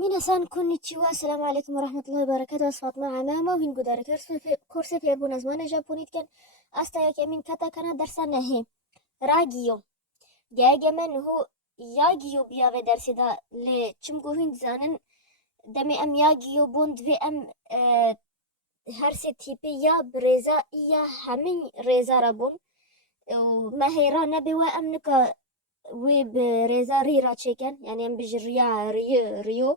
ميناسان كونيتشوا السلام عليكم ورحمة الله وبركاته. فاطمة عمامة وين قدر كورس في بونا زمان جابونيت كان أستايا كمين كتا كان درسنا هي راجيو جاجا من هو ياجيو بيا في درس دا لتشمكو هند زانن دمي أم ياجيو بوند في أم هرسي تيبي يا بريزا يا همين ريزا رابون وما هي رانا بوا أم نكا وي بريزا ريرا تشيكن يعني أم بجريا ريو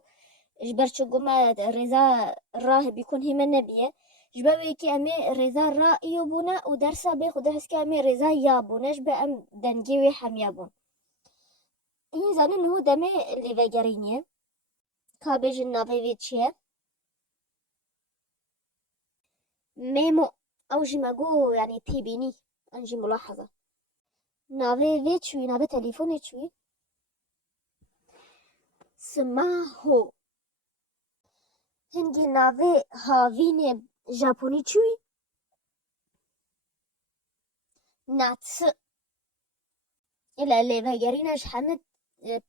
جبرت قوما رضا راه بيكون هما نبيه جبابي كي امي رضا را يبونا ودرسا بيخو درس كي امي رضا يابونا جبا ام دنجيوي حم يابون هي زانن هو دمي اللي فيجرينيه كابيج النافي فيتشيه ميمو او جماغو يعني تيبيني انجي ملاحظة نافي فيتشوي نافي تليفوني تشوي سماهو هنجي نافي هافيني جابوني تشوي ناتس إلا اللي فاجريناش حمد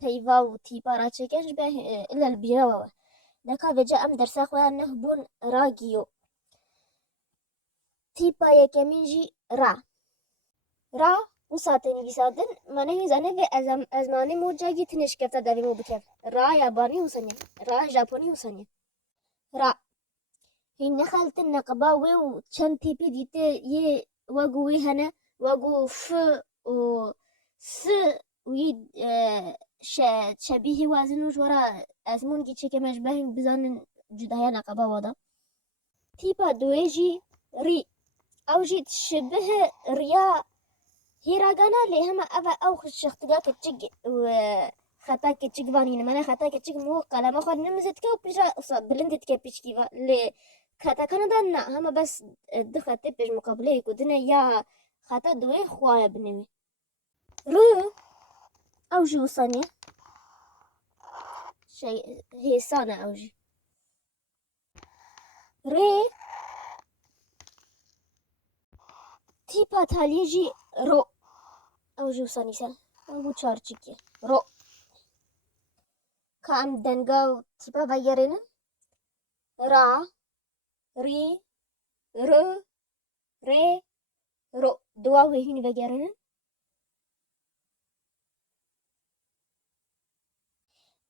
بيفا وتيبارا تشيكنش به إلا البيراوة دكا فيجا أم درسا خواه نهبون راجيو تيبا يكمينجي را وساتني بيسادن مانه زانه في أزماني موجاجي تنش كفتا داري مو بكف را ياباني وسنيا را جابوني وسنيا را هي نخلت النقبا ويو چند تيبي ديته يه وگوي هنه وگو ف و س ويد شبيه وازنوش ورا ازمون جي چه كمش بهين بزانن جدايا نقبا ودا تيبا دويجي ري او جي تشبه ريا هيراغانا اللي هما افا او خشختقا كتشق و خطا كتشق فانين مانا خطا كتشق مو قلما خد نمزت كو بيجا بلندت كبيش كيفا اللي خطا كان دانا هما بس دخلت بيج مقابله كودنا يا خطا دوي خوايا بنمي رو او جي وصاني شيء هي سانة او جي ري تيبا تاليجي رو او جي وصاني سا او چارچيكي رو كام دنگاو تيبا بايرين را ري ر ري رو دواوي هين بايرين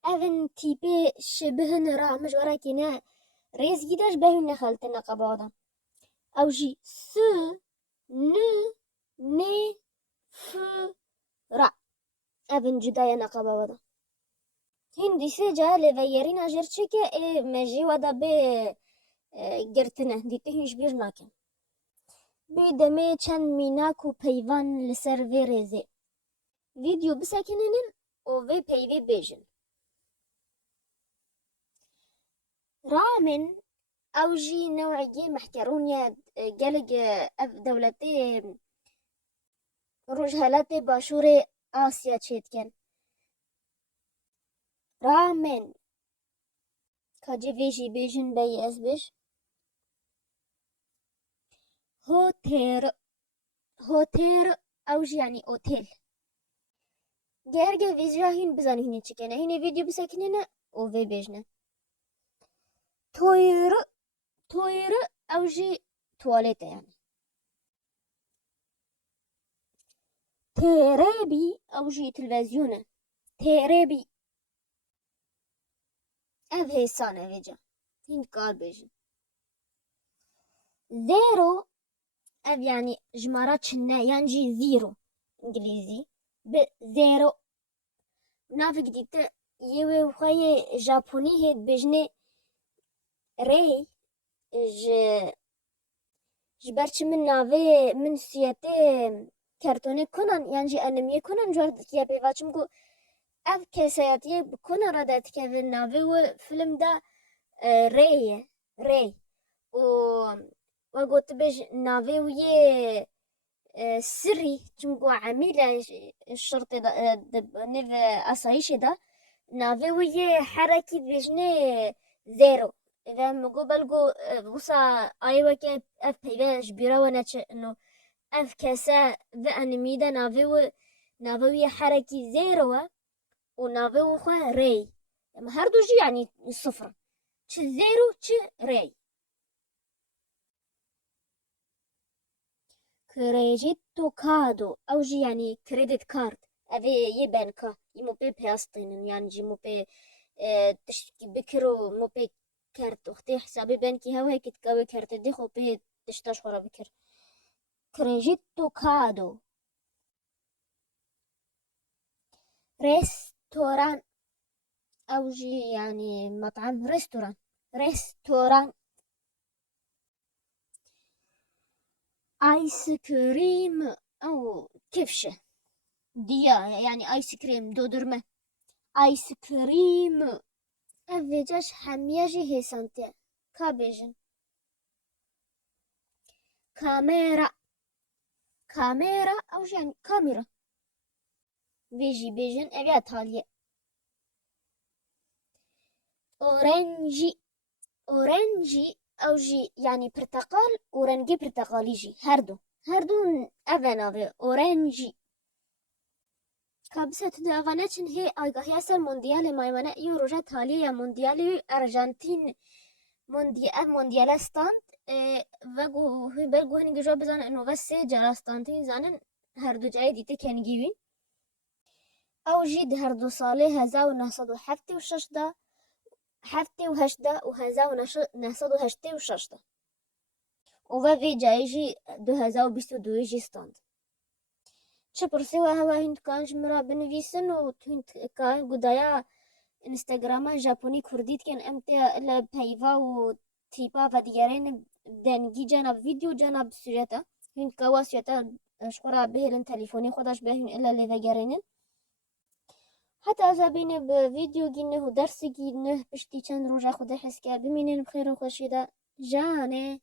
اذن تيبي شبهن را مش وراكينا ريز جداش باين نخلتنا قباضة او جي س ن ني ف را اذن جدايا نقباضة هندي سجا لفيرين اجرچك اي مجي ودا بي گرتنه دیتهش بیر ناکن بی دمه چند میناک و پیوان لسر وی ریزه ویدیو بسکننن و وی پیوی بیجن رامن او جي نوعية محكرونيا قلق اف دولتي رجهلاتي باشوري آسيا تشيتكن رامن كاجي فيجي بيجن بي اس بيش هوتير او جي يعني اوتيل جرجة فيزيا هين بزان هين تشكنا هين فيديو بسكننا و في بيجنا توير او جي تواليت يعني تيريبي او جي تلفزيون تيريبي اف هي سانة فيجا هين قال بيجن زيرو اف يعني جمارات شنا يعني زيرو انجليزي بزيرو نافق ديت يوي وخاي جابوني هيد بجني ري جبرش من نافي من سياتي كرتوني كونان يعني انمي كونان جورد كيا بيفاتشم كو اف كسياتي بكونان ردت كيفن نافي وفيلم دا ري و وقلت بيج نافي ويه سري جمقو عميلة الشرطة نيف أصايشي دا نافي ويه حركي بيجني زيرو إذا مقو بلقو وصا آيوة كي أف بيباش بيروانا إنو أف كاسا ذا أنميدا نافي ويه حركي زيرو ونافي وخوا ري هر دو جي يعني صفر، چ زيرو چ ري. كريجيتو كادو او جي يعني كريدت كارد، افي يبنكا يمو بي بياستين يعني جي مو بي تشتكي بكرو مو بي كارت اختي حسابي بنكي هوا هيك تقوي كارت دي خو بي تشتاش خورا بكر. كريجيتو كادو. ريستوران او جي يعني مطعم، ريستوران ريستوران. ايس كريم او كفشة ديا يعني ايس كريم دودرمة ايس كريم. افيجاش حمياجي هي سانتيا كابيجن. كاميرا. كاميرا او جي يعني كاميرا. فيجي بيجن ابي اتاليا. اورنجي. اورنجي او جي يعني برتقال، اورنجي برتقالي جي هردو هردو افنافي اورنجي. كابسة داغناتشن هي آگاهی سر موندیال مایمانه یو روژا تالیه موندیال ارژانتین موندیال استاند و هی برگو هنگی جا بزن انو بس جراستانتین زنن هر دو جای دیته کنگیوین او جید هر دو ساله 1976 دا 78 و 1986 دا و وی جای جی 2022 جی استاند. چه پرسه و هوا هند کانج مرا بنویسن و هند کان گودایا انستغرام ژاپنی کردید کن امتی الا پیوا و تیپا و دیگرین دنگی جناب ویدیو جناب سوریتا هند کواسیتا شخورا بهلن تلفونی خودش بهن الا لیوگرینن حتی از بین به ویدیو گینه و درس گینه پشتی چند روزه خود حس کرد بمینین بخیر و خوشیده جانه.